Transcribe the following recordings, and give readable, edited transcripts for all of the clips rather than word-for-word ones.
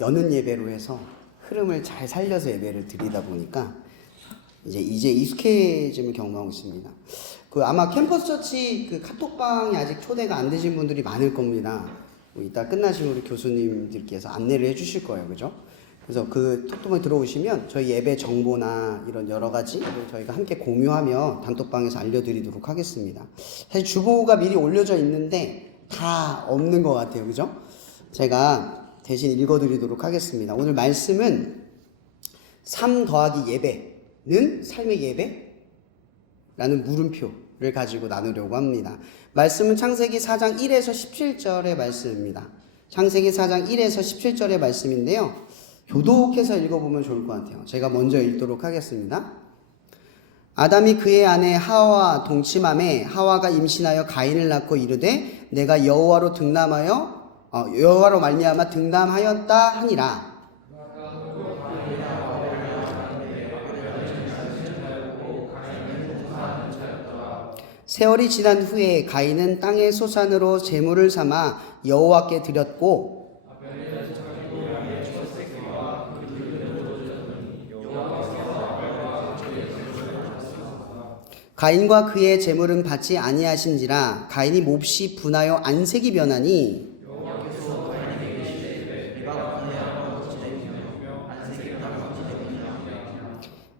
여는 예배로 해서 흐름을 잘 살려서 예배를 드리다 보니까 이제 익숙해짐을 경험하고 있습니다. 아마 캠퍼스 처치 카톡방이 아직 초대가 안 되신 분들이 많을 겁니다. 이따 끝나시면 우리 교수님들께서 안내를 해주실 거예요, 그죠? 그래서 톡톡방에 들어오시면 저희 예배 정보나 이런 여러 가지를 저희가 함께 공유하며 단톡방에서 알려드리도록 하겠습니다. 사실 주보가 미리 올려져 있는데 다 없는 것 같아요, 그죠? 제가 대신 읽어드리도록 하겠습니다. 오늘 말씀은 3 더하기 예배는 삶의 예배라는 물음표를 가지고 나누려고 합니다. 말씀은 창세기 4장 1에서 17절의 말씀입니다. 창세기 4장 1에서 17절의 말씀인데요. 교독해서 읽어보면 좋을 것 같아요. 제가 먼저 읽도록 하겠습니다. 아담이 그의 아내 하와와 동침하매 하와가 임신하여 가인을 낳고 이르되 내가 여호와로 말미암아 등남하였다 하니라. 세월이 지난 후에 가인은 땅의 소산으로 제물을 삼아 여호와께 드렸고 가인과 그의 제물은 받지 아니하신지라. 가인이 몹시 분하여 안색이 변하니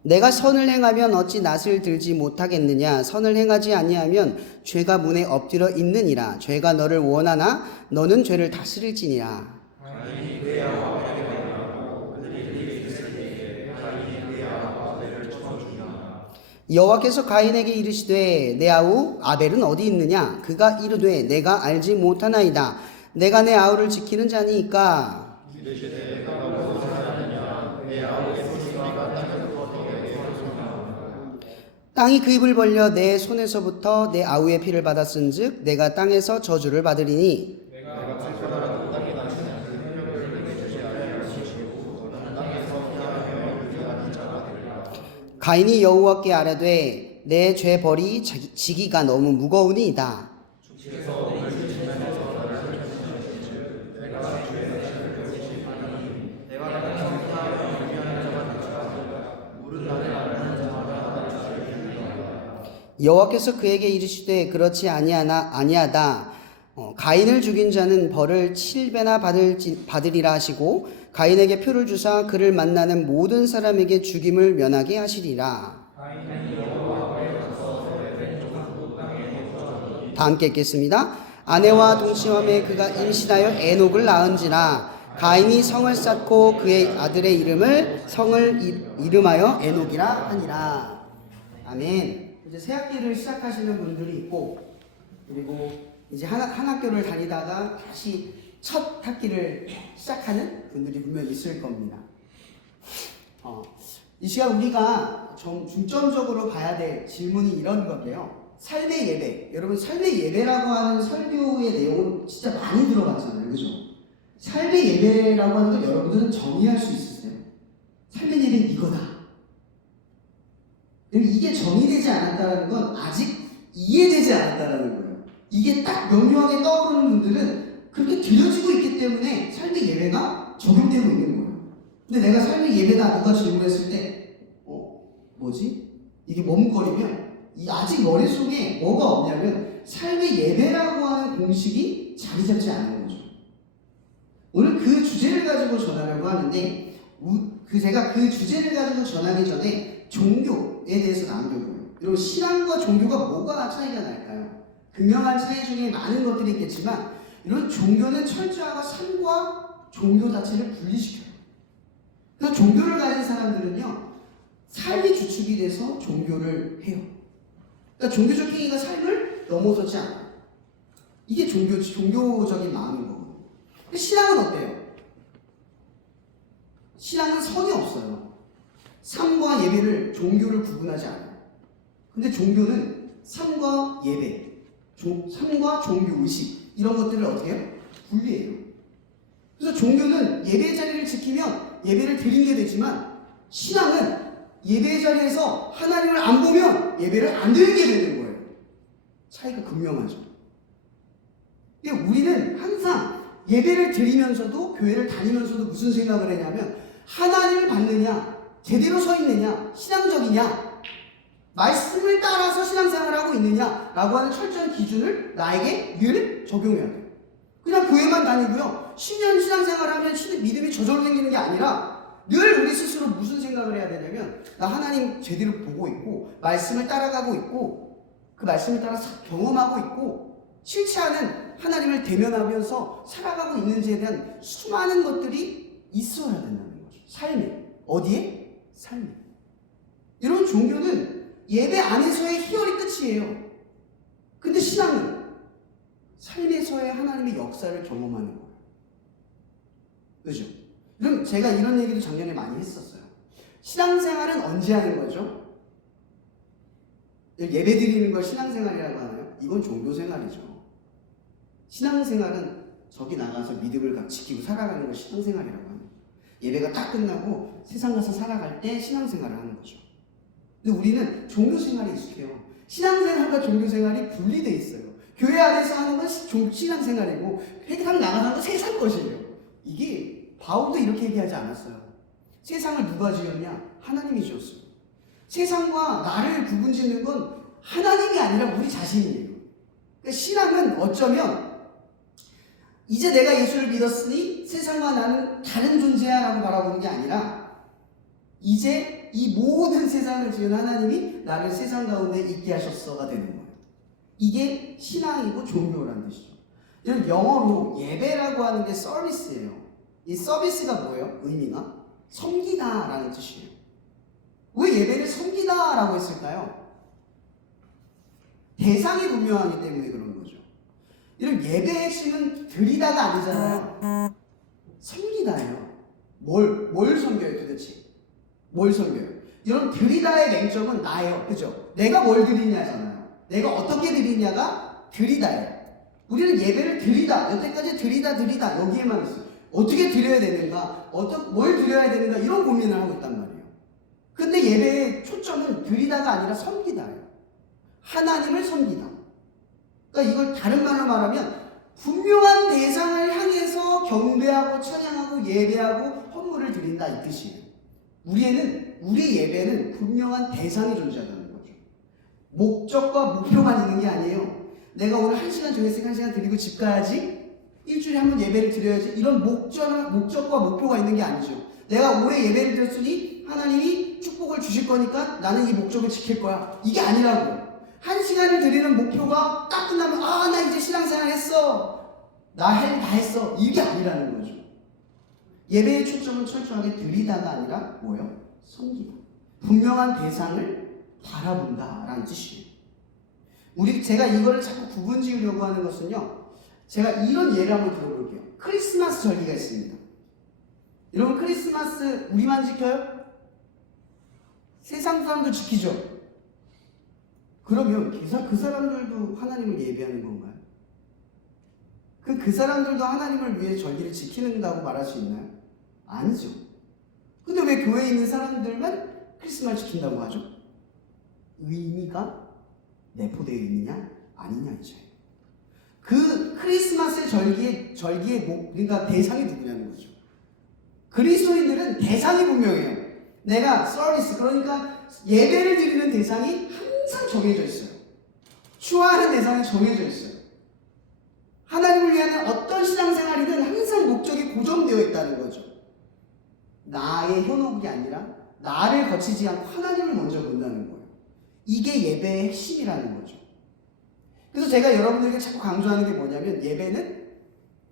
내가 선을 행하면 어찌 낫을 들지 못하겠느냐. 선을 행하지 아니하면 죄가 문에 엎드려 있느니라. 죄가 너를 원하나 너는 죄를 다스릴지니라. 여호와께서 가인에게 이르시되 내 아우 아벨은 어디 있느냐. 그가 이르되 내가 알지 못하나이다. 내가 내 아우를 지키는 자니이까. 땅이 그 입을 벌려 내 손에서부터 내 아우의 피를 받았은즉 내가 땅에서 저주를 받으리니. 가인이 여호와께 아뢰되 내 죄 벌이 지기가 너무 무거우니이다. 여호와께서 그에게 이르시되 그렇지 아니하다. 가인을 죽인 자는 벌을 7배나 받으리라 하시고 가인에게 표를 주사 그를 만나는 모든 사람에게 죽임을 면하게 하시리라. 다 함께 읽겠습니다. 아내와 동침함에 그가 임신하여 에녹을 낳은지라. 가인이 성을 쌓고 그의 아들의 성을 이름하여 에녹이라 하니라. 아멘. 이제 새 학기를 시작하시는 분들이 있고, 그리고 이제 한 학교를 다니다가 다시 첫 학기를 시작하는 분들이 분명히 있을 겁니다. 이 시간 우리가 좀 중점적으로 봐야 될 질문이 이런 건데요. 삶의 예배. 여러분, 삶의 예배라고 하는 설교의 내용은 진짜 많이 들어봤잖아요, 그죠? 삶의 예배라고 하는 걸 여러분들은 정의할 수 있으세요? 삶의 예배는 이거다. 이게 정의되지 않았다는 건 아직 이해되지 않았다는 거예요. 이게 딱 명료하게 떠오르는 분들은 그렇게 들려지고 있기 때문에 삶의 예배가 적용되고 있는 거예요. 근데 내가 삶의 예배다 누가 질문했을 때 뭐지? 이게 머뭇거리면 아직 머릿속에 뭐가 없냐면 삶의 예배라고 하는 공식이 자리 잡지 않은 거죠. 오늘 그 주제를 가지고 전하려고 하는데 제가 그 주제를 가지고 전하기 전에 종교에 대해서 나누려고 해요. 여러분, 신앙과 종교가 뭐가 차이가 날까요? 극명한 차이 중에 많은 것들이 있겠지만 이런 종교는 철저하게 삶과 종교 자체를 분리시켜요. 그래서 종교를 가진 사람들은요, 삶이 주축이 돼서 종교를 해요. 그러니까 종교적 행위가 삶을 넘어서지 않아요. 이게 종교적인 마음인 거거든요. 신앙은 어때요? 신앙은 선이 없어요. 삶과 예배를, 종교를 구분하지 않아요. 근데 종교는 삶과 예배, 삶과 종교 의식, 이런 것들을 어떻게 해요? 분리해요. 그래서 종교는 예배 자리를 지키면 예배를 드리게 되지만 신앙은 예배 자리에서 하나님을 안 보면 예배를 안 드리게 되는 거예요. 차이가 극명하죠. 우리는 항상 예배를 드리면서도 교회를 다니면서도 무슨 생각을 했냐면 하나님을 받느냐, 제대로 서 있느냐, 신앙적이냐, 말씀을 따라서 신앙생활을 하고 있느냐라고 하는 철저한 기준을 나에게 늘 적용해야 돼요. 그냥 교회만 다니고요. 10년 신앙생활을 하면 믿음이 저절로 생기는 게 아니라 늘 우리 스스로 무슨 생각을 해야 되냐면 나 하나님 제대로 보고 있고 말씀을 따라가고 있고 그 말씀을 따라 경험하고 있고 싫지 않은 하나님을 대면하면서 살아가고 있는지에 대한 수많은 것들이 있어야 된다는 거죠. 삶에. 어디에? 삶에. 여러분, 종교는 예배 안에서의 희열이 끝이에요. 근데 신앙은 삶에서의 하나님의 역사를 경험하는 거예요. 그죠? 그럼 제가 이런 얘기도 작년에 많이 했었어요. 신앙생활은 언제 하는 거죠? 예배 드리는 걸 신앙생활이라고 하나요? 이건 종교생활이죠. 신앙생활은 저기 나가서 믿음을 지키고 살아가는 걸 신앙생활이라고 합니다. 예배가 딱 끝나고 세상 가서 살아갈 때 신앙생활을 하는 거죠. 근데 우리는 종교생활에 익숙해요. 신앙생활과 종교생활이 분리되어 있어요. 교회 안에서 하는 건 신앙생활이고 세상 나가는 건 세상 것이에요. 이게 바울도 이렇게 얘기하지 않았어요. 세상을 누가 지었냐? 하나님이 지었어요. 세상과 나를 구분짓는 건 하나님이 아니라 우리 자신이에요. 그러니까 신앙은 어쩌면 이제 내가 예수를 믿었으니 세상과 나는 다른 존재야 라고 바라보는 게 아니라 이제 이 모든 세상을 지은 하나님이 나를 세상 가운데 있게 하셨어가 되는 거예요. 이게 신앙이고 종교라는 뜻이죠. 이런 영어로 예배라고 하는 게 서비스예요. 이 서비스가 뭐예요? 의미가? 섬기다라는 뜻이에요. 왜 예배를 섬기다라고 했을까요? 대상이 분명하기 때문에 그런 거죠. 이런 예배의 핵심은 드리다가 아니잖아요. 섬기다예요. 뭘 섬겨요 도대체? 뭘 섬겨요? 이런 드리다의 맹점은 나예요. 그죠? 내가 뭘 드리냐잖아요. 내가 어떻게 드리냐가 드리다예요. 우리는 예배를 드리다, 여태까지 드리다 여기에만 있어요. 어떻게 드려야 되는가, 뭘 드려야 되는가 이런 고민을 하고 있단 말이에요. 근데 예배의 초점은 드리다가 아니라 섬기다예요. 하나님을 섬기다. 그러니까 이걸 다른 말로 말하면 분명한 대상을 향해서 경배하고 찬양하고 예배하고 헌물을 드린다 이 뜻이에요. 우리의 예배는 분명한 대상이 존재한다는 거죠. 목적과 목표만 있는 게 아니에요. 내가 오늘 1시간 정했으니까 1시간 드리고 집 가야지, 일주일에 한 번 예배를 드려야지, 이런 목적과 목표가 있는 게 아니죠. 내가 올해 예배를 드렸으니 하나님이 축복을 주실 거니까 나는 이 목적을 지킬 거야. 이게 아니라고요. 1시간을 드리는 목표가 딱 끝나면 나 이제 신앙생활 했어. 나 할 일 다 했어. 이게 아니라는 거죠. 예배의 초점은 철저하게 드리다가 아니라 뭐예요? 섬기다. 분명한 대상을 바라본다라는 뜻이에요. 제가 이거를 자꾸 구분 지으려고 하는 것은요. 제가 이런 예를 한번 들어볼게요. 크리스마스 절기가 있습니다. 여러분 크리스마스 우리만 지켜요? 세상 사람도 지키죠? 그러면 그 사람들도 하나님을 예배하는 건가요? 그 사람들도 하나님을 위해 절기를 지키는다고 말할 수 있나요? 아니죠. 근데 왜 교회에 있는 사람들만 크리스마스 지킨다고 하죠? 의미가 내포되어 있느냐 아니냐 이죠. 그 크리스마스의 절기의 그러니까 대상이 누구냐는 거죠. 그리스도인들은 대상이 분명해요. 내가 서비스, 그러니까 예배를 드리는 대상이 항상 정해져 있어요. 추구하는 대상이 정해져 있어요. 하나님을 위한 어떤 신앙생활이든 항상 목적이 고정되어 있다는 거죠. 나의 현혹이 아니라 나를 거치지 않고 하나님을 먼저 본다는 거예요. 이게 예배의 핵심이라는 거죠. 그래서 제가 여러분들에게 자꾸 강조하는 게 뭐냐면 예배는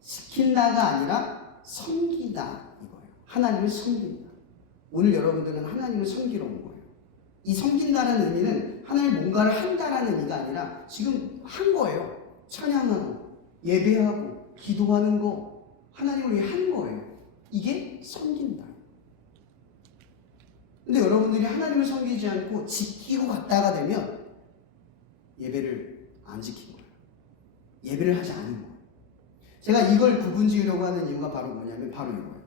지킨다가 아니라 섬기다 이거예요. 하나님을 섬긴다. 오늘 여러분들은 하나님을 섬기러 온 거예요. 이 섬긴다는 의미는 하나님 뭔가를 한다라는 의미가 아니라 지금 한 거예요. 찬양하고 예배하고 기도하는 거 하나님을 위해 한 거예요. 이게 섬긴다. 근데 여러분들이 하나님을 섬기지 않고 지키고 갔다가 되면 예배를 안 지킨 거예요. 예배를 하지 않은 거예요. 제가 이걸 구분 지으려고 하는 이유가 바로 뭐냐면 바로 이거예요.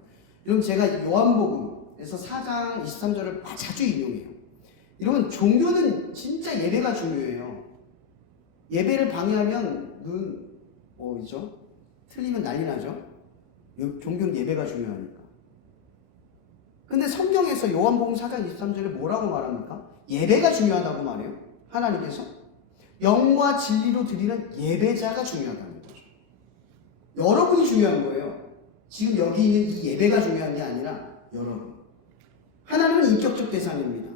여러분 제가 요한복음에서 4장 23절을 자주 인용해요. 여러분 종교는 진짜 예배가 중요해요. 예배를 방해하면 틀리면 난리 나죠. 종교는 예배가 중요하니까. 근데 성경에서 요한복음 4장 23절에 뭐라고 말합니까? 예배가 중요하다고 말해요. 하나님께서 영과 진리로 드리는 예배자가 중요하다는 거죠. 여러분이 중요한 거예요. 지금 여기 있는 이 예배가 중요한 게 아니라 여러분. 하나님은 인격적 대상입니다.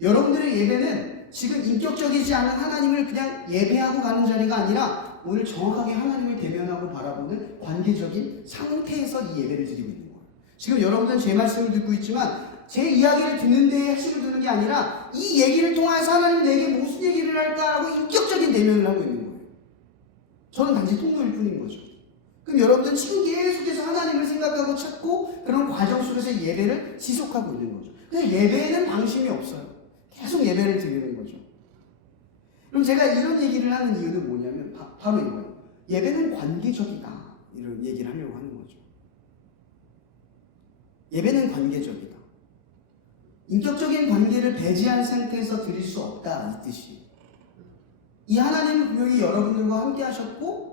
여러분들의 예배는 지금 인격적이지 않은 하나님을 그냥 예배하고 가는 자리가 아니라 오늘 정확하게 하나님을 대면하고 바라보는 관계적인 상태에서 이 예배를 드리고 있는 거예요. 지금 여러분들은 제 말씀을 듣고 있지만 제 이야기를 듣는데 핵심을 두는 게 아니라 이 얘기를 통해서 하나님 내게 무슨 얘기를 할까 하고 인격적인 대면을 하고 있는 거예요. 저는 단지 통로일 뿐인 거죠. 그럼 여러분들은 지금 계속해서 하나님을 생각하고 찾고 그런 과정 속에서 예배를 지속하고 있는 거죠. 근데 예배에는 방심이 없어요. 계속 예배를 드리는 거죠. 그럼 제가 이런 얘기를 하는 이유는 뭐냐면 바로 이거예요. 예배는 관계적이다. 이런 얘기를 하려고 하는 거죠. 예배는 관계적이다. 인격적인 관계를 배제한 상태에서 드릴 수 없다. 이 뜻이에요. 이 하나님은 분명히 여러분들과 함께 하셨고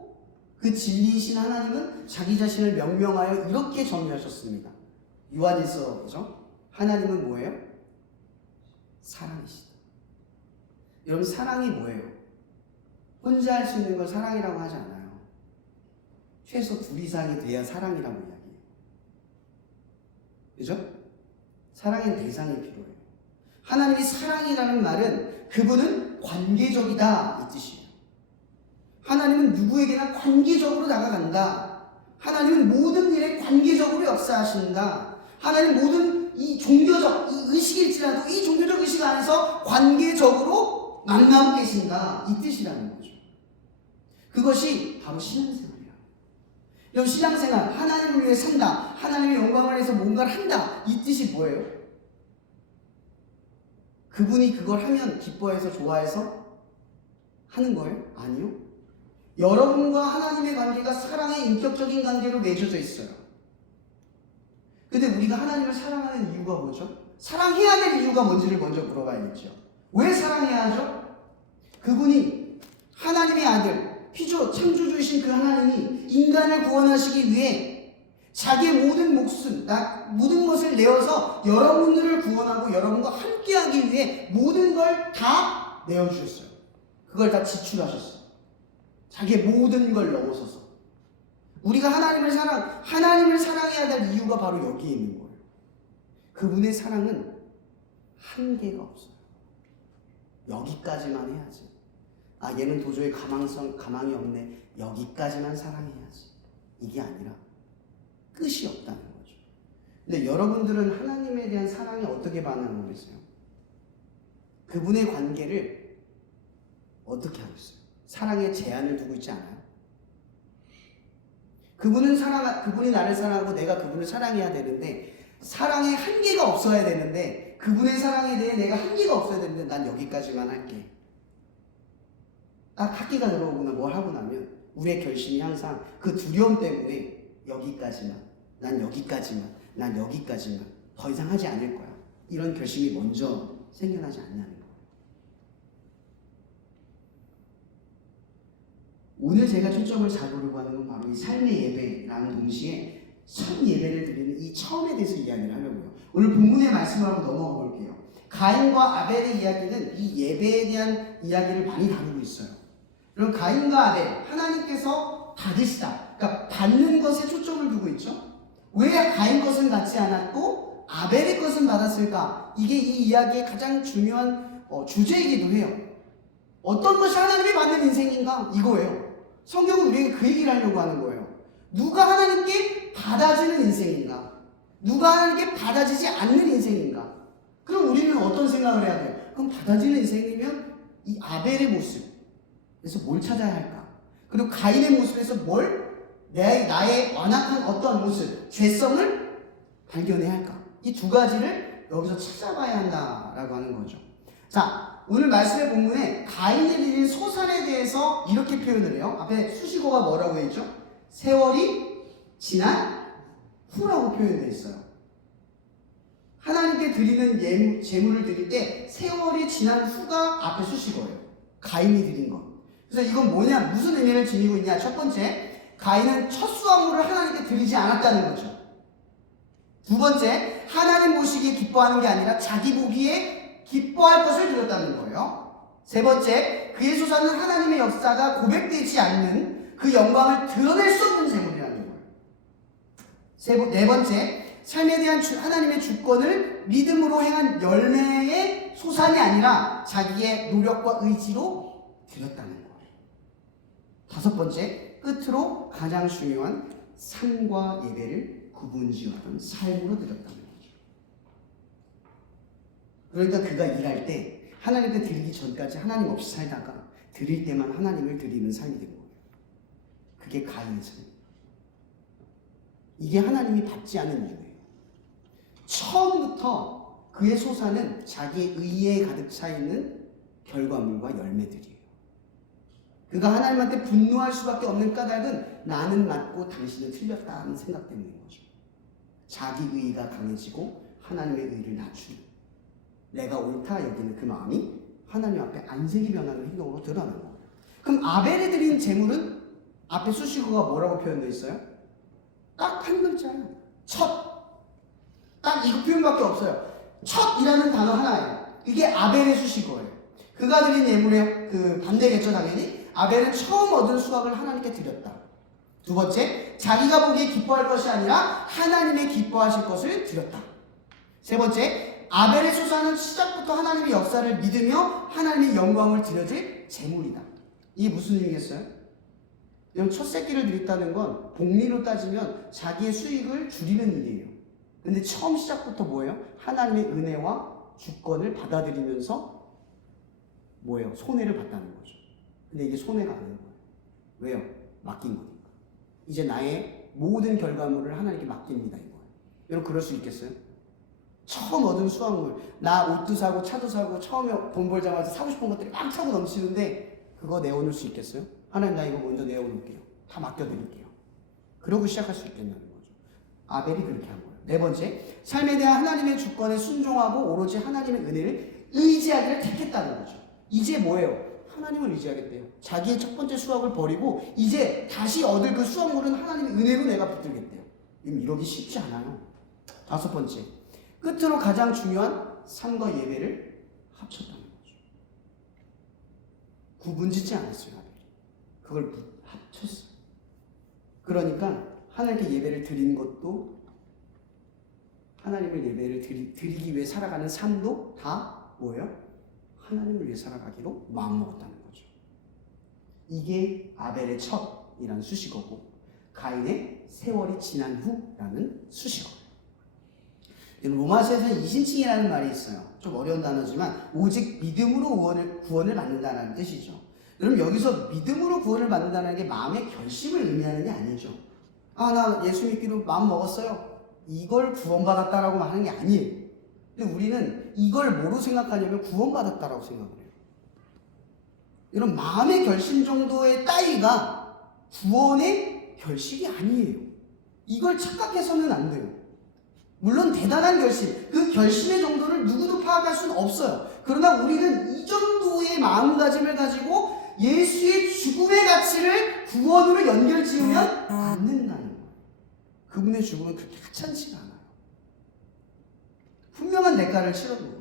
그 진리이신 하나님은 자기 자신을 명명하여 이렇게 정의하셨습니다. 요한일서죠. 하나님은 뭐예요? 사랑이시다. 여러분 사랑이 뭐예요? 혼자 할 수 있는 걸 사랑이라고 하지 않아요. 최소 둘 이상이 돼야 사랑이라고 이야기해요. 그죠? 사랑엔 대상이 필요해요. 하나님이 사랑이라는 말은 그분은 관계적이다 이 뜻이에요. 하나님은 누구에게나 관계적으로 다가간다. 하나님은 모든 일에 관계적으로 역사하신다. 하나님 모든 이 종교적 이 의식일지라도 이 종교적 의식 안에서 관계적으로 만나고 계신다. 이 뜻이라는 거죠. 그것이 바로 신앙생활이야. 여러분 신앙생활 하나님을 위해 산다. 하나님의 영광을 위해서 뭔가를 한다. 이 뜻이 뭐예요? 그분이 그걸 하면 기뻐해서 좋아해서 하는 거예요? 아니요. 여러분과 하나님의 관계가 사랑의 인격적인 관계로 맺어져 있어요. 근데 우리가 하나님을 사랑하는 이유가 뭐죠? 사랑해야 될 이유가 뭔지를 먼저 물어봐야겠죠. 왜 사랑해야 하죠? 그분이 하나님의 아들, 피조 창조주이신 그 하나님이 인간을 구원하시기 위해 자기의 모든 목숨, 모든 것을 내어서 여러분들을 구원하고 여러분과 함께하기 위해 모든 걸 다 내어주셨어요. 그걸 다 지출하셨어요. 자기의 모든 걸 넘어서서. 우리가 하나님을 사랑해야 될 이유가 바로 여기에 있는 거예요. 그분의 사랑은 한계가 없어요. 여기까지만 해야지. 아, 얘는 도저히 가망이 없네. 여기까지만 사랑해야지. 이게 아니라 끝이 없다는 거죠. 근데 여러분들은 하나님에 대한 사랑에 어떻게 반응하고 계세요? 그분의 관계를 어떻게 하고 있어요? 사랑에 제한을 두고 있지 않아요? 그분이 나를 사랑하고 내가 그분을 사랑해야 되는데 사랑에 한계가 없어야 되는데 그분의 사랑에 대해 내가 한계가 없어야 되는데 난 여기까지만 할게. 딱 학기가 들어오거나 뭘 하고 나면 우리의 결심이 항상 그 두려움 때문에 난 여기까지만 더 이상 하지 않을 거야. 이런 결심이 먼저 생겨나지 않는 거예요. 오늘 제가 초점을 잡으려고 하는 건 바로 이 삶의 예배라는 동시에 첫 예배를 드리는 이 처음에 대해서 이야기를 하려고요. 오늘 본문의 말씀을 한번 넘어가 볼게요. 가인과 아벨의 이야기는 이 예배에 대한 이야기를 많이 다루고 있어요. 그럼 가인과 아벨, 하나님께서 받으시다. 그러니까 받는 것에 초점을 두고 있죠. 왜 가인 것은 받지 않았고 아벨의 것은 받았을까? 이게 이 이야기의 가장 중요한 주제이기도 해요. 어떤 것이 하나님이 받는 인생인가? 이거예요. 성경은 우리에게 그 얘기를 하려고 하는 거예요. 누가 하나님께 받아지는 인생인가? 누가 하나님께 받아지지 않는 인생인가? 그럼 우리는 어떤 생각을 해야 돼요? 그럼 받아지는 인생이면 이 아벨의 모습에서 뭘 찾아야 할까? 그리고 가인의 모습에서 나의 완악한 어떤 모습, 죄성을 발견해야 할까? 이 두 가지를 여기서 찾아봐야 한다라고 하는 거죠. 자, 오늘 말씀의 본문에 가인이 드린 소산에 대해서 이렇게 표현을 해요. 앞에 수식어가 뭐라고 했죠? 세월이 지난 후라고 표현되어 있어요. 하나님께 드리는 제물을 드릴 때 세월이 지난 후가 앞에 수식어예요. 가인이 드린 것. 그래서 이건 뭐냐? 무슨 의미를 지니고 있냐? 첫 번째, 가인은 첫 수확물을 하나님께 드리지 않았다는 거죠. 두 번째, 하나님 보시기에 기뻐하는 게 아니라 자기 보기에 기뻐할 것을 드렸다는 거예요. 세 번째, 그의 소산은 하나님의 역사가 고백되지 않는 그 영광을 드러낼 수 없는 제물이라는 거예요. 네 번째, 삶에 대한 하나님의 주권을 믿음으로 행한 열매의 소산이 아니라 자기의 노력과 의지로 드렸다는 거예요. 다섯 번째, 끝으로 가장 중요한 삶과 예배를 구분지었던 삶으로 드렸다는 거죠. 그러니까 그가 일할 때 하나님께 드리기 전까지 하나님 없이 살다가 드릴 때만 하나님을 드리는 삶이 된 거예요. 그게 가인의 삶. 이게 하나님이 받지 않은 이유예요. 처음부터 그의 소산은 자기의 의에 가득 차 있는 결과물과 열매들이에요. 그가 하나님한테 분노할 수밖에 없는 까닭은 나는 맞고 당신은 틀렸다는 생각 때문인 거죠. 자기 의의가 강해지고 하나님의 의의를 낮추는, 내가 옳다 여기는 그 마음이 하나님 앞에 안색이 변하는 행동으로 드러나는 거예요. 그럼 아벨이 드린 제물은 앞에 수식어가 뭐라고 표현되어 있어요? 딱 한 글자예요. 첫. 딱 이 표현밖에 없어요. 첫이라는 단어 하나예요. 이게 아벨의 수식어예요. 그가 드린 예물의 그 반대겠죠, 당연히. 아벨은 처음 얻은 수확을 하나님께 드렸다. 두 번째, 자기가 보기에 기뻐할 것이 아니라 하나님의 기뻐하실 것을 드렸다. 세 번째, 아벨의 소산은 시작부터 하나님의 역사를 믿으며 하나님의 영광을 드려질 제물이다. 이게 무슨 의미겠어요? 여러분, 첫 새끼를 드렸다는 건 복리로 따지면 자기의 수익을 줄이는 일이에요. 근데 처음 시작부터 뭐예요? 하나님의 은혜와 주권을 받아들이면서 뭐예요? 손해를 봤다는 거죠. 근데 이게 손해가 아닌 거예요. 왜요? 맡긴 거니까. 이제 나의 모든 결과물을 하나님께 맡깁니다, 이거예요. 여러분, 그럴 수 있겠어요? 처음 얻은 수확물, 나 옷도 사고 차도 사고 처음에 돈 벌자마자 사고 싶은 것들이 막 차고 넘치는데 그거 내어놓을 수 있겠어요? 하나님, 나 이거 먼저 내어놓을게요. 다 맡겨드릴게요. 그러고 시작할 수 있겠냐는 거죠. 아벨이 그렇게 한 거예요. 네 번째, 삶에 대한 하나님의 주권에 순종하고 오로지 하나님의 은혜를 의지하기를 택했다는 거죠. 이제 뭐예요? 하나님을 의지하겠대요. 자기의 첫 번째 수확을 버리고 이제 다시 얻을 그 수확물은 하나님의 은혜로 내가 붙들겠대요. 이러기 쉽지 않아요. 다섯 번째, 끝으로 가장 중요한 삶과 예배를 합쳤다는 거죠. 구분짓지 않았어요. 그걸 합쳤어요. 그러니까 하나님께 예배를 드리는 것도, 하나님을 예배를 드리기 위해 살아가는 삶도 다 뭐예요? 하나님을 위해 살아가기로 마음먹었다는 거죠. 이게 아벨의 첫이라는 수식어고 가인의 세월이 지난 후라는 수식어예요. 로마서에서는 이신칭이라는 말이 있어요. 좀 어려운 단어지만 오직 믿음으로 구원을 받는다는 뜻이죠. 여러분, 여기서 믿음으로 구원을 받는다는 게 마음의 결심을 의미하는 게 아니죠. 나 예수 믿기로 마음 먹었어요. 이걸 구원받았다라고 하는 게 아니에요. 근데 우리는 이걸 뭐로 생각하냐면 구원받았다라고 생각을 해요. 이런 마음의 결심 정도의 따위가 구원의 결실이 아니에요. 이걸 착각해서는 안 돼요. 물론 대단한 결심, 그 결심의 정도를 누구도 파악할 수는 없어요. 그러나 우리는 이 정도의 마음가짐을 가지고 예수의 죽음의 가치를 구원으로 연결 지으면 안 된다는 거예요. 그분의 죽음은 그렇게 하찮지가 않아요. 분명한 대가를 치러준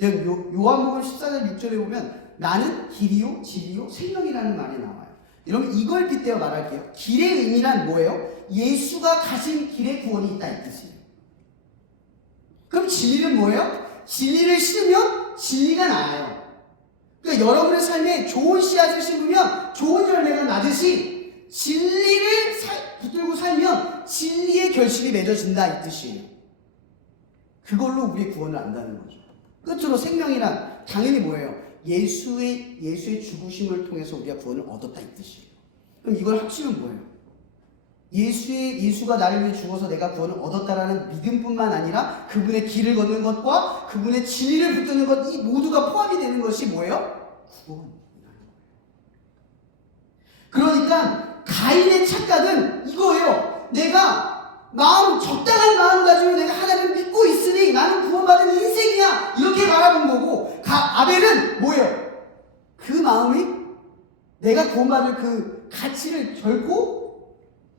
거거든요. 요한복음 14장 6절에 보면 나는 길이요 진리요 생명이라는 말이 나와요. 여러분, 이걸 빗대어 말할게요. 길의 의미란 뭐예요? 예수가 가신 길에 구원이 있다, 이 뜻이에요. 그럼 진리는 뭐예요? 진리를 심으면 진리가 나아요. 그러니까 여러분의 삶에 좋은 씨앗을 심으면 좋은 열매가 나듯이 진리를 붙들고 살면 진리의 결실이 맺어진다, 이 뜻이에요. 그걸로 우리의 구원을 안다는 거죠. 끝으로 생명이란 당연히 뭐예요? 예수의 죽으심을 통해서 우리가 구원을 얻었다, 이 뜻이에요. 그럼 이걸 합치면 뭐예요? 예수가 나를 위해 죽어서 내가 구원을 얻었다라는 믿음뿐만 아니라 그분의 길을 걷는 것과 그분의 진리를 붙드는 것, 이 모두가 포함이 되는 것이 뭐예요? 구원이라는 거예요. 그러니까 가인의 착각은 이거예요. 내가 적당한 마음가짐으로 내가 하나님을 믿고 있으니 나는 구원받은 인생이야, 이렇게 바라본 거고, 아벨은 뭐예요? 그 마음이 내가 구원받을 그 가치를 결코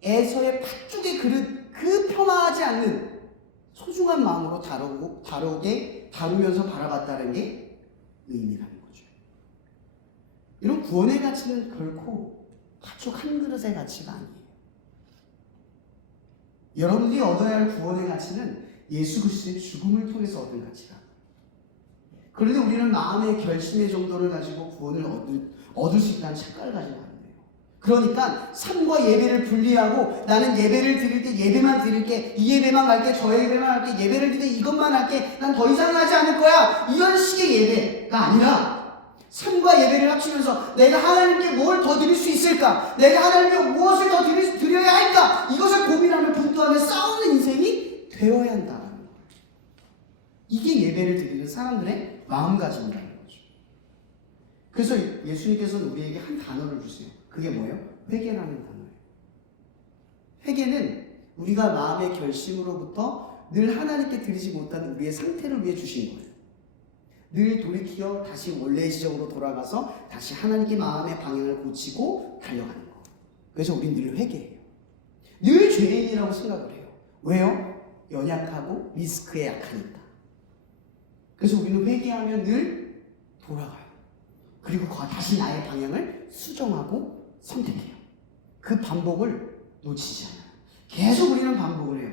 에서의 팥죽의 그릇 그 편하지 않는 소중한 마음으로 다루면서 바라봤다는 게 의미라는 거죠. 이런 구원의 가치는 결코 팥죽 한 그릇의 가치가 아니에요. 여러분들이 얻어야 할 구원의 가치는 예수 그리스도의 죽음을 통해서 얻은 가치라. 그런데 우리는 마음의 결심의 정도를 가지고 구원을 얻을 수 있다는 착각을 가지면 안 돼요. 그러니까 삶과 예배를 분리하고 나는 예배를 드릴 때 예배만 드릴게, 이 예배만 갈게, 저 예배만 할게, 예배를 드릴 때 이것만 할게, 난 더 이상은 하지 않을 거야, 이런 식의 예배가 아니라 삶과 예배를 합치면서 내가 하나님께 뭘 더 드릴 수 있을까, 내가 하나님께 무엇을 더 드려야 할까, 이것을 고민하며 분투하며 싸우는 인생이 되어야 한다는 거예요. 이게 예배를 드리는 사람들의 마음가짐이라는 거죠. 그래서 예수님께서는 우리에게 한 단어를 주세요. 그게 뭐예요? 회개라는 단어예요. 회개는 우리가 마음의 결심으로부터 늘 하나님께 드리지 못하는 우리의 상태를 위해 주신 거예요. 늘 돌이켜 다시 원래의 지점으로 돌아가서 다시 하나님께 마음의 방향을 고치고 달려가는 거. 그래서 우린 늘 회개해요. 늘 죄인이라고 생각을 해요. 왜요? 연약하고 리스크에 약하니까. 그래서 우리는 회개하면 늘 돌아가요. 그리고 다시 나의 방향을 수정하고 선택해요. 그 반복을 놓치지 않아요. 계속 우리는 반복을 해요.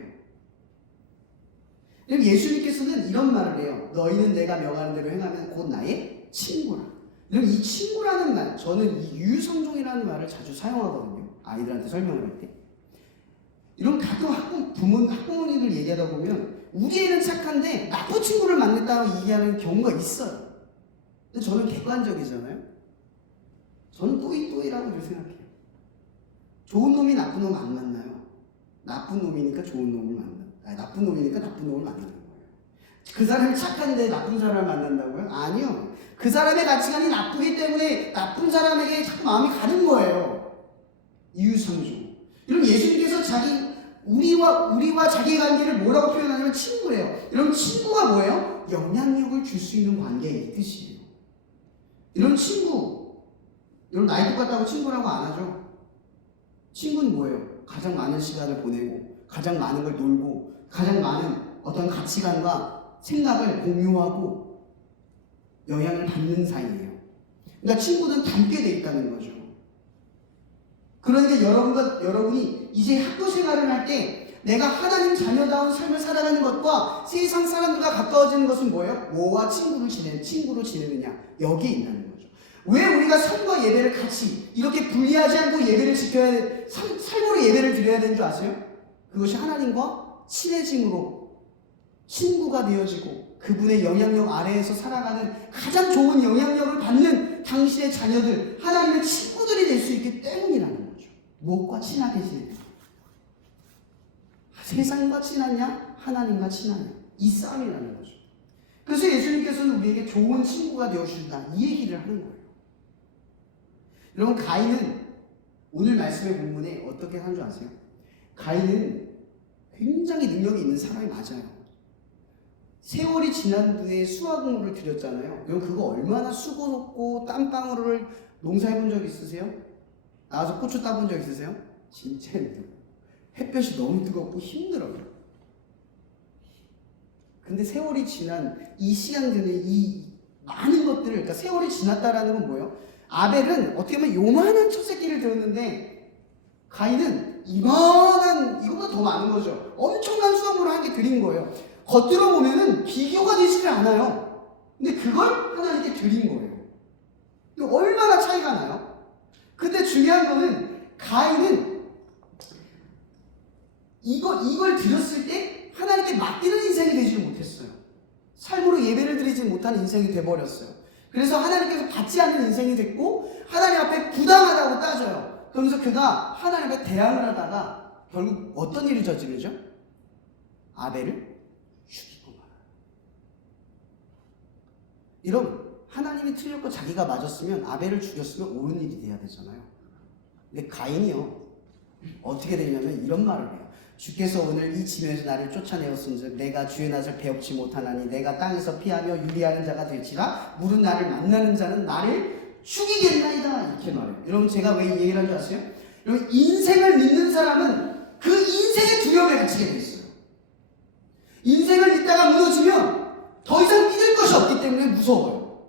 예수님께서는 이런 말을 해요. 너희는 내가 명하는 대로 행하면 곧 나의 친구라. 이 친구라는 말, 저는 이 유유상종이라는 말을 자주 사용하거든요. 아이들한테 설명을 할 때. 이런 가끔 학부모님들 얘기하다 보면 우리 애는 착한데 나쁜 친구를 만났다고 얘기하는 경우가 있어요. 근데 저는 객관적이잖아요. 저는 또이또이라고 늘 생각해요. 좋은 놈이 나쁜 놈 안 만나요. 나쁜 놈이니까 좋은 놈을 만나요. 나쁜 놈이니까 나쁜 놈을 만나는 거예요. 그 사람이 착한데 나쁜 사람을 만난다고요? 아니요. 그 사람의 가치관이 나쁘기 때문에 나쁜 사람에게 자꾸 마음이 가는 거예요. 이유상종. 이런 예수님께서 우리와 자기의 관계를 뭐라고 표현하냐면 친구래요. 이런 친구가 뭐예요? 영향력을 줄 수 있는 관계의 뜻이에요. 이런 친구, 여러분 나이 똑같다고 친구라고 안 하죠? 친구는 뭐예요? 가장 많은 시간을 보내고, 가장 많은 걸 놀고, 가장 많은 어떤 가치관과 생각을 공유하고 영향을 받는 사이예요. 그러니까 친구는 닮게 돼 있다는 거죠. 그러니까 여러분이 이제 학교 생활을 할 때 내가 하나님 자녀다운 삶을 살아가는 것과 세상 사람들과 가까워지는 것은 뭐예요? 뭐와 친구로 지내느냐, 여기에 있다는 거죠. 왜 우리가 삶과 예배를 같이 이렇게 분리하지 않고 예배를 지켜야 삶으로 예배를 드려야 되는 줄 아세요? 그것이 하나님과 친해짐으로 친구가 되어지고 그분의 영향력 아래에서 살아가는 가장 좋은 영향력을 받는 당신의 자녀들, 하나님의 친구들이 될 수 있기 때문이라는 거죠. 무엇과 친하게 지내냐? 세상과 친하냐? 하나님과 친하냐? 이 싸움이라는 거죠. 그래서 예수님께서는 우리에게 좋은 친구가 되어주신다, 이 얘기를 하는 거예요. 여러분, 가인은 오늘 말씀의 본문에 어떻게 한 줄 아세요? 가인은 굉장히 능력이 있는 사람이 맞아요. 세월이 지난 후에 수확물을 드렸잖아요. 여러분, 그거 얼마나 수고롭고 땀방울을 농사해본 적 있으세요? 나와서 고추 따본 적 있으세요? 진짜 힘들어요. 햇볕이 너무 뜨겁고 힘들어요. 근데 세월이 지난 이 시간들은 이 많은 것들을, 그러니까 세월이 지났다라는 건 뭐예요? 아벨은 어떻게 보면 요만한 첫 새끼를 들었는데 가인은 이만한, 이거보다 더 많은 거죠. 엄청난 수확물을 한 개 드린 거예요. 겉으로 보면은 비교가 되지를 않아요. 근데 그걸 하나님께 드린 거예요. 얼마나 차이가 나요? 근데 중요한 거는 가인은 이걸 드렸을 때 하나님께 맡기는 인생이 되지 못했어요. 삶으로 예배를 드리지 못하는 인생이 돼버렸어요. 그래서 하나님께서 받지 않는 인생이 됐고 하나님 앞에 부당하다고 따져요. 그러면서 그가 하나님 앞에 대항을 하다가 결국 어떤 일을 저지르죠? 아벨을 죽이고 말아요. 이런 하나님이 틀렸고 자기가 맞았으면 아벨을 죽였으면 옳은 일이 돼야 되잖아요. 근데 가인이요, 어떻게 되냐면 이런 말을 해요. 주께서 오늘 이 지면에서 나를 쫓아내었은즉 내가 주의 낯을 배웁지 못하나니 내가 땅에서 피하며 유리하는 자가 될지라 물은 나를 만나는 자는 나를 죽이겠나이다, 이렇게 말해요. 여러분, 제가 왜 이 얘기를 한 줄 아세요? 여러분, 인생을 믿는 사람은 그 인생의 두려움에 갇히게 돼 있어요. 인생을 믿다가 무너지면 더 이상 믿을 것이 없기 때문에 무서워요.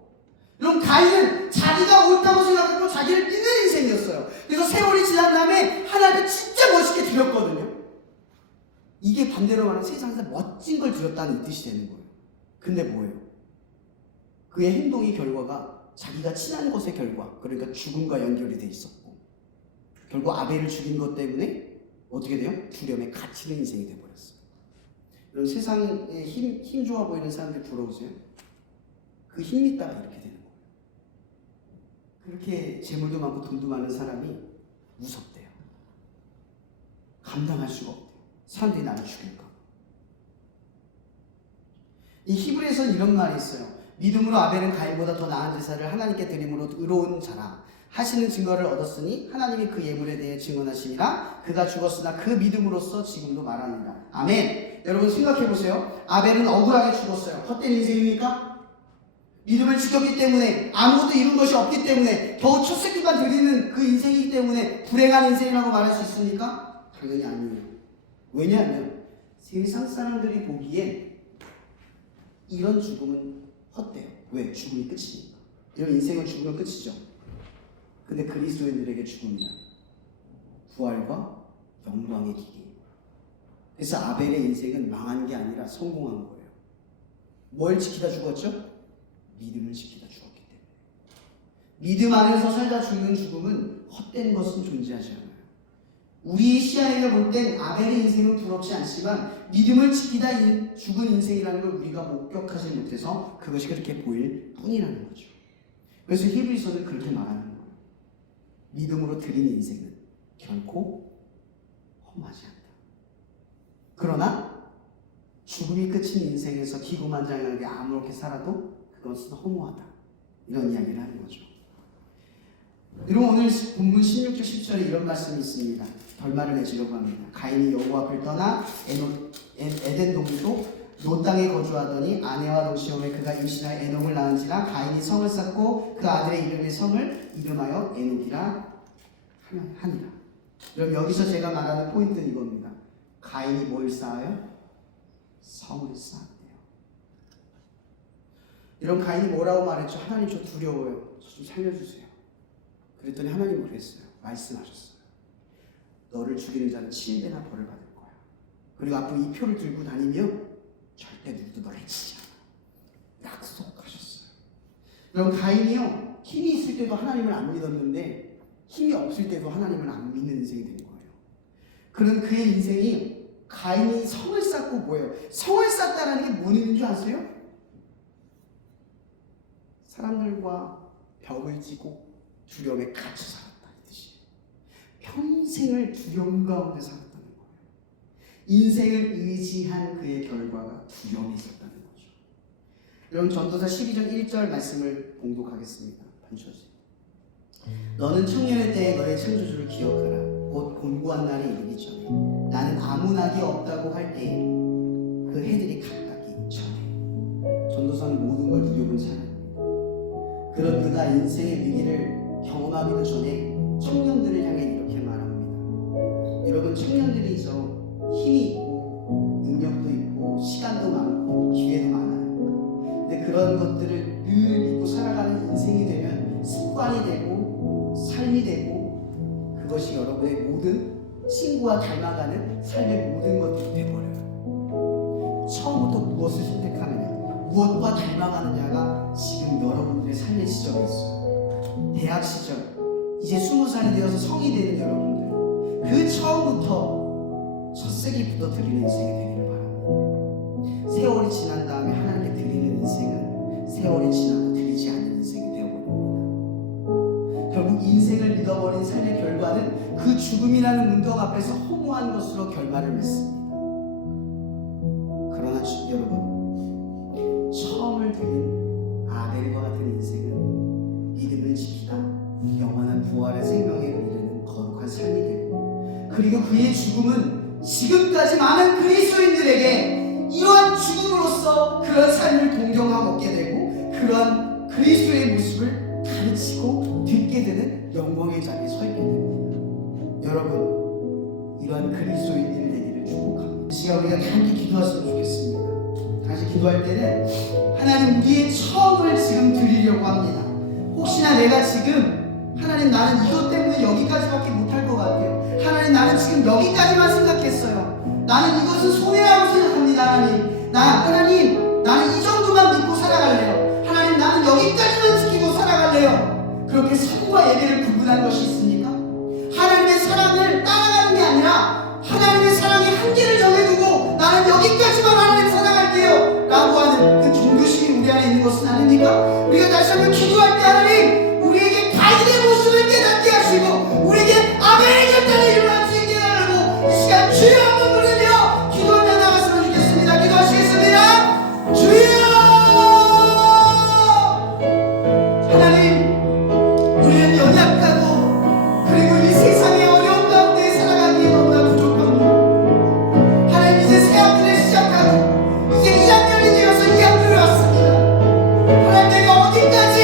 여러분, 가인은 자기가 옳다고 생각하고 자기를 믿는 인생이었어요. 그래서 세월이 지난 다음에 하나님을 진짜 멋있게 드렸거든요. 이게 반대로 말하면 세상에서 멋진 걸 드렸다는 뜻이 되는 거예요. 근데 뭐예요? 그의 행동의 결과가 자기가 친한 것의 결과, 그러니까 죽음과 연결이 돼 있었고, 결국 아벨을 죽인 것 때문에 어떻게 돼요? 두려움에 갇히는 인생이 돼버렸어요. 이런 세상에 힘 좋아 보이는 사람들 부러우세요? 그 힘 있다가 이렇게 되는 거예요. 그렇게 재물도 많고 돈도 많은 사람이 무섭대요. 감당할 수가 없대요. 사람들이 나를 죽일까. 이 히브리에서는 이런 말이 있어요. 믿음으로 아벨은 가인보다 더 나은 제사를 하나님께 드림으로 의로운 자라 하시는 증거를 얻었으니 하나님이 그 예물에 대해 증언하시니라. 그가 죽었으나 그 믿음으로써 지금도 말하느니라. 아멘. 여러분 생각해 보세요. 아벨은 억울하게 죽었어요. 헛된 인생입니까? 믿음을 지켰기 때문에, 아무것도 이룬 것이 없기 때문에, 겨우 첫 새끼만 드리는 그 인생이기 때문에 불행한 인생이라고 말할 수 있습니까? 당연히 아니에요. 왜냐하면 세상 사람들이 보기에 이런 죽음은 헛돼요. 왜? 죽음이 끝이니까. 이런 인생은 죽으면 끝이죠. 근데 그리스도인들에게 죽음이란 부활과 영광의 기기. 그래서 아벨의 인생은 망한 게 아니라 성공한 거예요. 뭘 지키다 죽었죠? 믿음을 지키다 죽었기 때문에. 믿음 안에서 살다 죽는 죽음은 헛된 것은 존재하지 않아요. 우리 시야에서 볼 땐 아벨의 인생은 부럽지 않지만 믿음을 지키다 죽은 인생이라는 걸 우리가 목격하지 못해서 그것이 그렇게 보일 뿐이라는 거죠. 그래서 히브리서는 그렇게 말하는 거예요. 믿음으로 드린 인생은 결코 험하지 않다. 그러나 죽음이 끝인 인생에서 기고만장하게 아무렇게 살아도 그것은 허무하다. 이런 이야기를 하는 거죠. 여러분, 오늘 본문 16절 10절에 이런 말씀이 있습니다. 결말을 맺으려고 합니다. 가인이 여호와 앞을 떠나 에덴 동쪽 노 땅에 거주하더니 아내와 동시험에 그가 임신하여 에녹을 낳은지라. 가인이 성을 쌓고 그 아들의 이름의 성을 이름하여 에녹이라 하니라. 그럼 여기서 제가 말하는 포인트는 이겁니다. 가인이 뭘 쌓아요? 성을 쌓았대요. 이런 가인이 뭐라고 말했죠? 하나님, 저 두려워요. 저 좀 살려주세요. 그랬더니 하나님은 그랬어요. 말씀하셨어요. 너를 죽이는 자는 7배나 벌을 받을 거야. 그리고 앞으로 이 표를 들고 다니면 절대 누구도 너를 해치지 않아. 약속하셨어요. 여러분, 가인이요, 힘이 있을 때도 하나님을 안 믿었는데 힘이 없을 때도 하나님을 안 믿는 인생이 된 거예요. 그런 그의 인생이, 가인이 성을 쌓고 뭐예요? 성을 쌓다라는 게 뭔 의미인 줄 아세요? 사람들과 벽을 지고 두려움에 갇혀 살았다는 뜻이에요. 평생을 두려움 가운데 살았다는 거예요. 인생을 의지한 그의 결과가 두려움이 있었다는 거죠. 여러분, 전도서 12장 1절 말씀을 봉독하겠습니다. 반주하세요. 너는 청년의 때에 너의 창조주를 기억하라. 곧 곤고한 날이 이르기 전에 나는 아무 낙이 없다고 할 때에 그 해들이 가까이 전에. 전도서는 모든 걸 누려본 사람입니다. 그런 그가 인생의 위기를 경험하기도 전에 청년들을 향해 이렇게 말합니다. 여러분, 청년들이죠, 힘이 있고 능력도 있고 시간도 많고 기회도 많아요. 근데 그런 것들을 늘 믿고 살아가는 인생이 되면 습관이 되고 삶이 되고 그것이 여러분의 모든 친구와 닮아가는 삶의 모든 것들이 되버려요. 처음부터 무엇을 선택하느냐, 무엇과 닮아가느냐가 지금 여러분들의 삶의 시점에 있어요. 대학 시절, 이제 20살이 되어서 성이 되는 여러분들, 그 처음부터 첫 세기부터 드리는 인생이 되기를 바랍니다. 세월이 지난 다음에 하나님께 드리는 인생은 세월이 지나도 드리지 않는 인생이 되어버립니다. 결국 인생을 잃어버린 삶의 결과는 그 죽음이라는 문턱 앞에서 허무한 것으로 결말을 맺습니다. 그러나 여러분, 처음을 드린 아벨과 같은 인생은 믿음을 지키다 영원한 부활의 생명에 이르는 거룩한 삶이 되고, 그리고 그의 죽음은 지금까지 많은 그리스도인들에게 이러한 죽음으로써 그런 삶을 동경하고 얻게 되고 그러한 그리스도의 모습을 가르치고 듣게 되는 영광의 자리에 서 있게 됩니다. 우리가 다 함께 기도했으면 좋겠습니다. 다시 기도할 때는 하나님 우리의 처음을 지금 드리려고 합니다. 혹시나 내가 지금 하나님 나는 이것 때문에 여기까지밖에 못할 것 같아요. 하나님 나는 지금 여기까지만 생각했어요. 나는 이것은 손해라고 생각합니다. 하나님 나는 이 정도만 믿고 살아갈래요. 하나님 나는 여기까지만 지키고 살아갈래요. 그렇게 삶과 예배를 구분한 것이 있습니까? 하나님의 사랑을 따라가는 게 아니라 하나님의 사랑의 한계를 정해두고 나는 여기까지만 하나님 사랑할게요 라고 하는 그 종교심이 우리 안에 있는 것은 아닙니까? 우리가 다시 한번 기도할 때 하나님 우리에게 가인의 모습을 깨닫게 하시고 우리에게 아벨의 결단을 일어날 수 있게 해달라고 이 시간 주여 한번 부르며 기도하며 나갔으면 좋겠습니다. 기도하시겠습니다. 주여 하나님 우리는 연약하고 그리고 이 세상의 어려운 가운데 살아가기에 너무나 부족합니다. 하나님 이제 새 학기를 시작하고 이제 1학년이 되어서 2학년을 왔습니다. 하나님 내가 어디까지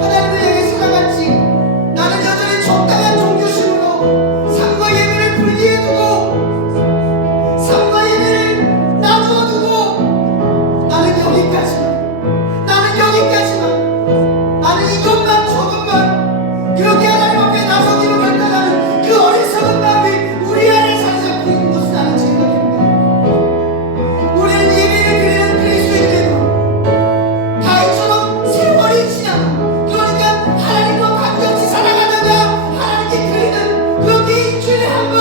하나님을 향해 살아갈지 나는 여전히 적당한 종교심으로 삶과 예배를 분리해 두고 삶과 예배를 나누어 두고 나는 여기까지만 나는 이것만 저것만 그렇게 하나님 앞에 나서기로 결단하는 그 어리석은 마음이 우리 안에 자리 잡고 있는 것은 아닌지 생각합니다. 우리는 예배를 드리는 그리스도인들도 다윗처럼 세월이 지나고 그러니까 하나님과 관계없이 살아가다가 하나님께 드리는 그렇게 일주일에 한 번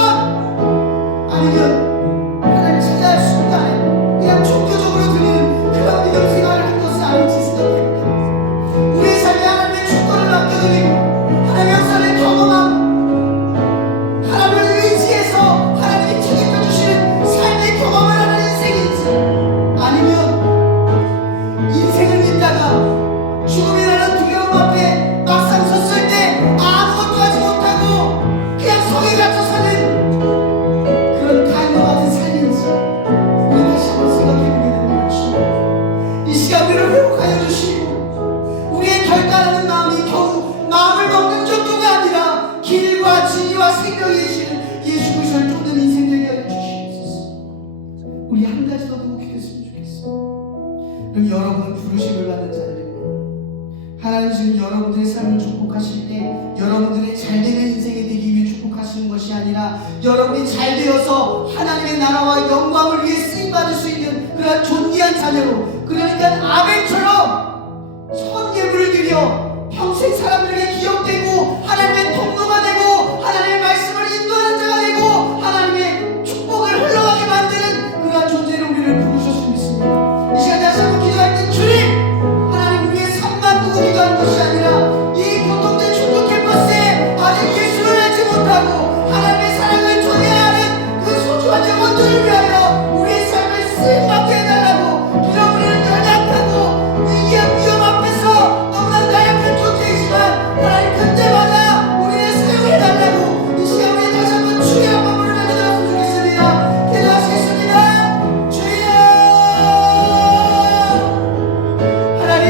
아니면 하나님 찾아갈 순간에 그냥 종교적으로 드리는 그런 믿음 생활을 한 것은 아닌지 생각합니다. 우리의 삶에 하나님의 주권을 맡겨드리고 하나님의 역사를 경험하고 하나님을 의지해서 하나님이 책임져 주시는 삶의 경험을 하는 인생인지 아니면 인생을 믿다가 죽음이라는 두려움 앞에 막상 섰을 때 아무것도 하지 못하고 그냥 성에 갇혀 사는 그런 가인과 같은 삶인지 우리 다시 한번 생각해보게 되는 것이죠. 이 시간 우리를 회복하여 주시고 우리의 결단하는 마음이 겨우 마음을 먹는 정도가 아니라 길과 진리와 생명이 되시는 예수 그리스도를 쫓는 인생 되게 하여 주시옵소서. 우리 한 가지 더 두고 기도했으면 좋겠어요. 그럼 여러분은 부르심을 받는 자들입니다. 하나님 지금 여러분들의 삶을 축복하실 때 여러분들의 잘되는 인생이 되기 위해 축복하시는 것이 아니라 여러분이 잘되어서 하나님의 나라와 영광을 위해 쓰임받을 수 있는 그런 존귀한 자녀로 그러니까 아벨처럼 선예물을 드려 평생 사람들에게 기억되고 하나님의 통로가 되고 하나님의 말씀을 인도하는 자가 되고 하나님의 축복을 흘러가게 만드는 그러한 존재로 우리를 부르셨으면 믿습니다. 이 시간 다시 한번 기도할 때 주님 하나님 우리의 삶만 두고 기도하는 것이 아니라 이 교통된 중도 캠퍼스에 아직 예수를 알지 못하고 하나님의 사랑을 전해야 하는 그 소중한 영혼들을 위하여 우리의 삶을 쓰임받게 해달라고 비록 우리는 연약하고 위험 앞에서 너무나 나약한 존재이지만 하나님 그때마다 우리를 사용해달라고 이 시간 우리 다시 한번 주의 한번 부르며 기도했으면 좋겠습니다. 기도하시겠습니다. 주여 하나님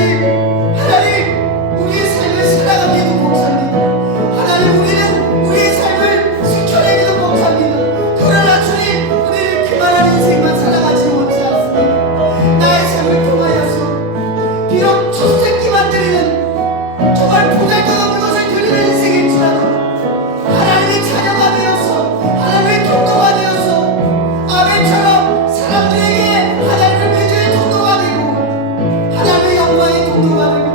우리의 삶을 살아가기에도 봉사합니다. 하나님 우리는 우리의 삶을 지켜내기도 봉사합니다. 그러나 주님 우리를 그만한 인생만 살아가지 못지 않습니다. 나의 삶을 통하여서 비록 첫 새끼만 드리는 정말 보잘것없는 것을 드리는 인생일지라도 하나님의 자녀가 되어서 하나님의 통로가 되어서 아벨처럼 사람들에게 하나님을 믿을 통로가 되고 하나님의 영광의 통로가 되고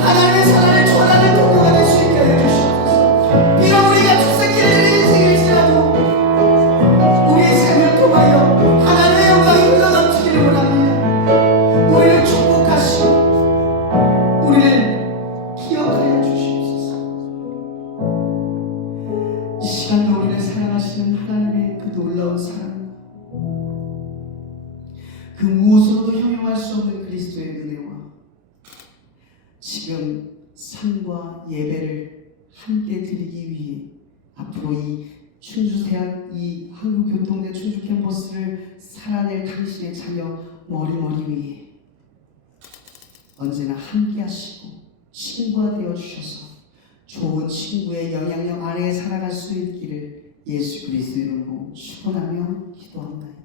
하나님의 사랑을 전하는 통로가 될 수 있게 하여 주시옵소서. 비록 우리가 첫 새끼를 드리는 인생일지라도 우리의 삶을 통하여 하나님의 영광이 흘러넘치기를 원합니다. 우리를 축복하시고 우리를 기억하여 주시옵소서. 이 시간도 우리를 사랑하시는 하나님의 그 놀라운 사랑 그 무엇으로도 형용할 수 없는 그리스도의 은혜와 지금 삶과 예배를 함께 드리기 위해 앞으로 이 충주대학 이 한국교통대 충주 캠퍼스를 살아낼 당신의 자녀 머리머리 위에 언제나 함께 하시고 친구가 되어 주셔서 좋은 친구의 영향력 아래에 살아갈 수 있기를 예수 그리스도 이름으로 축원하며 기도합니다.